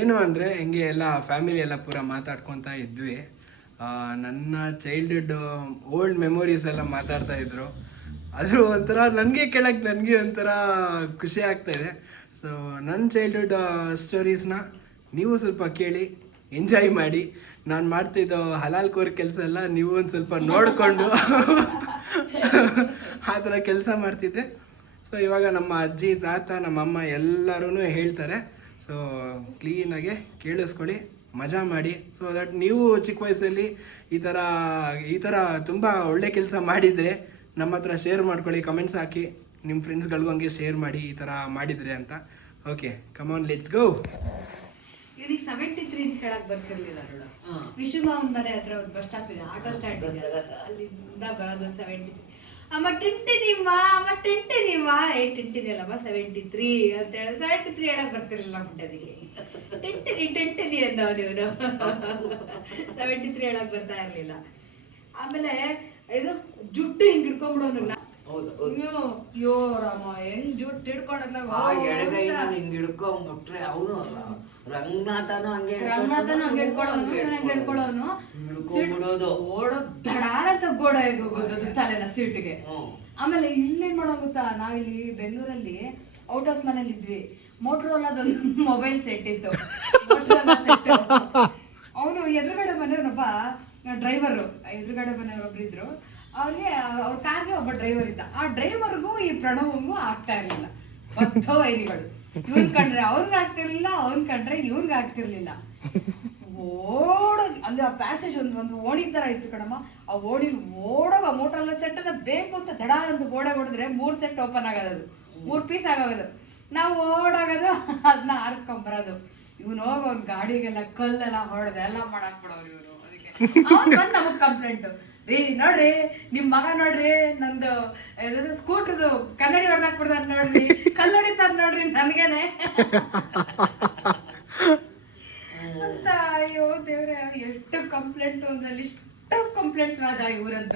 ಏನು ಅಂದರೆ ಹಿಂಗೆ ಎಲ್ಲ ಫ್ಯಾಮಿಲಿ ಎಲ್ಲ ಪೂರ ಮಾತಾಡ್ಕೊತಾ ಇದ್ವಿ. ನನ್ನ ಚೈಲ್ಡ್ಹುಡ್ ಓಲ್ಡ್ ಮೆಮೊರೀಸ್ ಎಲ್ಲ ಮಾತಾಡ್ತಾ ಇದ್ರು. ಅದು ಒಂಥರ ನನಗೆ ಕೇಳಕ್ಕೆ ನನಗೆ ಒಂಥರ ಖುಷಿ ಆಗ್ತಾಯಿದೆ. ಸೊ ನನ್ನ ಚೈಲ್ಡ್ಹುಡ್ ಸ್ಟೋರೀಸ್ನ ನೀವು ಸ್ವಲ್ಪ ಕೇಳಿ ಎಂಜಾಯ್ ಮಾಡಿ. ನಾನು ಮಾಡ್ತಿದ್ದೋ ಹಲಾಲ್ ಕೋರ್ ಕೆಲಸ ಎಲ್ಲ ನೀವು ಒಂದು ಸ್ವಲ್ಪ ನೋಡಿಕೊಂಡು ಆ ಥರ ಕೆಲಸ ಮಾಡ್ತಿದ್ದೆ. ಸೊ ಇವಾಗ ನಮ್ಮ ಅಜ್ಜಿ ತಾತ ನಮ್ಮಮ್ಮ ಎಲ್ಲರೂ ಹೇಳ್ತಾರೆ. ಸೊ ಕ್ಲೀನಾಗೆ ಕೇಳಿಸ್ಕೊಳ್ಳಿ, ಮಜಾ ಮಾಡಿ. ಸೊ ದಟ್ ನೀವು ಚಿಕ್ಕ ವಯಸ್ಸಲ್ಲಿ ಈ ಥರ ತುಂಬ ಒಳ್ಳೆ ಕೆಲಸ ಮಾಡಿದರೆ ನಮ್ಮ ಹತ್ರ ಶೇರ್ ಮಾಡ್ಕೊಳ್ಳಿ, ಕಮೆಂಟ್ಸ್ ಹಾಕಿ ನಿಮ್ಮ ಫ್ರೆಂಡ್ಸ್ಗಳಿಗೂ ಹಂಗೆ ಶೇರ್ ಮಾಡಿ ಈ ಥರ ಮಾಡಿದರೆ ಅಂತ. Okay, come on let's go. ಇವನಿಗೆ 73 ಅಂತ ಹೇಳಕ್ ಬರ್ತಿರ್ಲಿಲ್ಲ ನೋಡು. ವಿಶ್ವಮಾವನ್ ಮನೆ ಹತ್ರ ಒಂದು ಬಸ್ ಸ್ಟಾಪ್ ಇದೆ, ಆಟೋ ಸ್ಟ್ಯಾಂಡ್ ಇದೆ, ಅಲ್ಲಿಂದ ಬರೋದು 73. ಅಮ್ಮ ಟಿಂಟಿನಿಮ್ಮ, ಅಮ್ಮ ಟಿಂಟಿನಿಮ್ಮ, ಟಿಂಟಿನಿಲ್ಲಮ್ಮ 73 ಅಂತ ಹೇಳಿ 73 ಹೇಳಕ್ ಬರ್ತಿರ್ಲಿಲ್ಲ ಮುಟ್ಟದಿಗೆ. ಟಿಂಟಿನಿ ಅಂದವ ಇವನು. 73 ಹೇಳಕ್ ಬರ್ತಾ ಇರ್ಲಿಲ್ಲ. ಆಮೇಲೆ ಇದು ಜುಟ್ಟು ಹಿಂಗ್ ಹಿಡ್ಕೊಂಡ್ಬಿಡೋನು. ಅಯ್ಯೋ ರಾಮ, ಹೆಂಗ್ ಜುಟ್ಟು ಹಿಡ್ಕೊಂಡಲ್ಲ, ಹಿಂಗ್ ಹಿಡ್ಕೊಂಡ್ಬಿಟ್ರೆ ಅವನು ರಂಗನಾಥನು ಹಂಗೆ ಹಿಡ್ಕೊಳ್ಳೋನು. ಓಡೋ ದಡಾರ ತಗೋಡ ಹೋಗೋದು ತಲೆನ ಸೀಟ್ಗೆ. ಆಮೇಲೆ ಇಲ್ಲೇನ್ ಮಾಡೋದು ಗೊತ್ತಾ, ನಾವಿಲ್ಲಿ ಬೆಂಗಳೂರಲ್ಲಿ ಔಟ್ ಹೌಸ್ ಮನೇಲಿ ಇದ್ವಿ. ಮೋಟ್ರೋಲಾದೊಂದು ಮೊಬೈಲ್ ಸೆಟ್ ಇತ್ತು. ಅವನು ಎದುರುಗಡೆ ಮನೆಯವನೊಬ್ಬ ಡ್ರೈವರು, ಎದುರುಗಡೆ ಮನೆಯವರೊಬ್ರು ಇದ್ರು. ಅವ್ರಿಗೆ ಅವ್ರ ಕಾರ್ಗೆ ಒಬ್ಬ ಡ್ರೈವರ್ ಇದ್ದ. ಆ ಡ್ರೈವರ್ಗೂ ಈ ಪ್ರಣವ್ಗೂ ಆಗ್ತಾ ಇರ್ಲಿಲ್ಲ. ಬದ್ಧ ವೈರಿಗಳು. ಇವನ್ ಕಂಡ್ರೆ ಅವ್ರಿಗೆ ಆಗ್ತಿರ್ಲಿಲ್ಲ, ಅವನ್ ಕಂಡ್ರೆ ಇವ್ರಿಗೆ ಆಗ್ತಿರ್ಲಿಲ್ಲ. ಅಲ್ಲಿ ಆ ಪ್ಯಾಸೇಜ್ ಒಂದು ಓಣಿ ತರ ಇತ್ತು ಕಣಮ್ಮ. ಆ ಓಣಿ ಓಡೋಗ ಮೋಟ್ರಲ್ಲ ಸೆಟ್ ಅನ್ನ ಬೇಕು ಅಂತ ದಡ ಅಂತ ಗೋಡೆ ಹೊಡೆದ್ರೆ 3 ಸೆಟ್ ಓಪನ್ ಆಗೋದು, 3 ಪೀಸ್ ಆಗೋದು. ನಾವು ಓಡೋಗೋದು, ಅದನ್ನ ಆರಿಸ್ಕೊಂಬರೋದು. ಇವನು ಹೋಗ ಅವ್ನ ಗಾಡಿಗೆಲ್ಲ ಕಲ್ಲೆಲ್ಲ ಹೊಡೆದ ಎಲ್ಲ ಮಾಡಾಕ್ ಬಿಡೋರು ಇವರು. ಅದಕ್ಕೆ ಅವ್ನು ಬಂದು ನಮಗ್ ಕಂಪ್ಲೇಂಟ್, ರೀ ನೋಡ್ರಿ ನಿಮ್ ಮಗ ನೋಡ್ರಿ ನಂದು ಸ್ಕೂಟ್ರದು ಕನ್ನಡಿ ಹೊಡೆದಾಕ್ ಬಿಡ್ತಾರ ನೋಡ್ರಿ, ಕಲ್ಲು ಹೊಡಿತಾರ ನೋಡ್ರಿ ನನ್ಗೇನೆ ಅಂತ. ಅಯ್ಯೋ ದೇವ್ರೆ, ಎಷ್ಟು ಕಂಪ್ಲೇಂಟ್ ಅಂದ್ರೆ ಲಿಸ್ಟ್ ಆಫ್ ಕಂಪ್ಲೇಂಟ್ಸ್ ರಾಜ ಇವ್ರಂತ.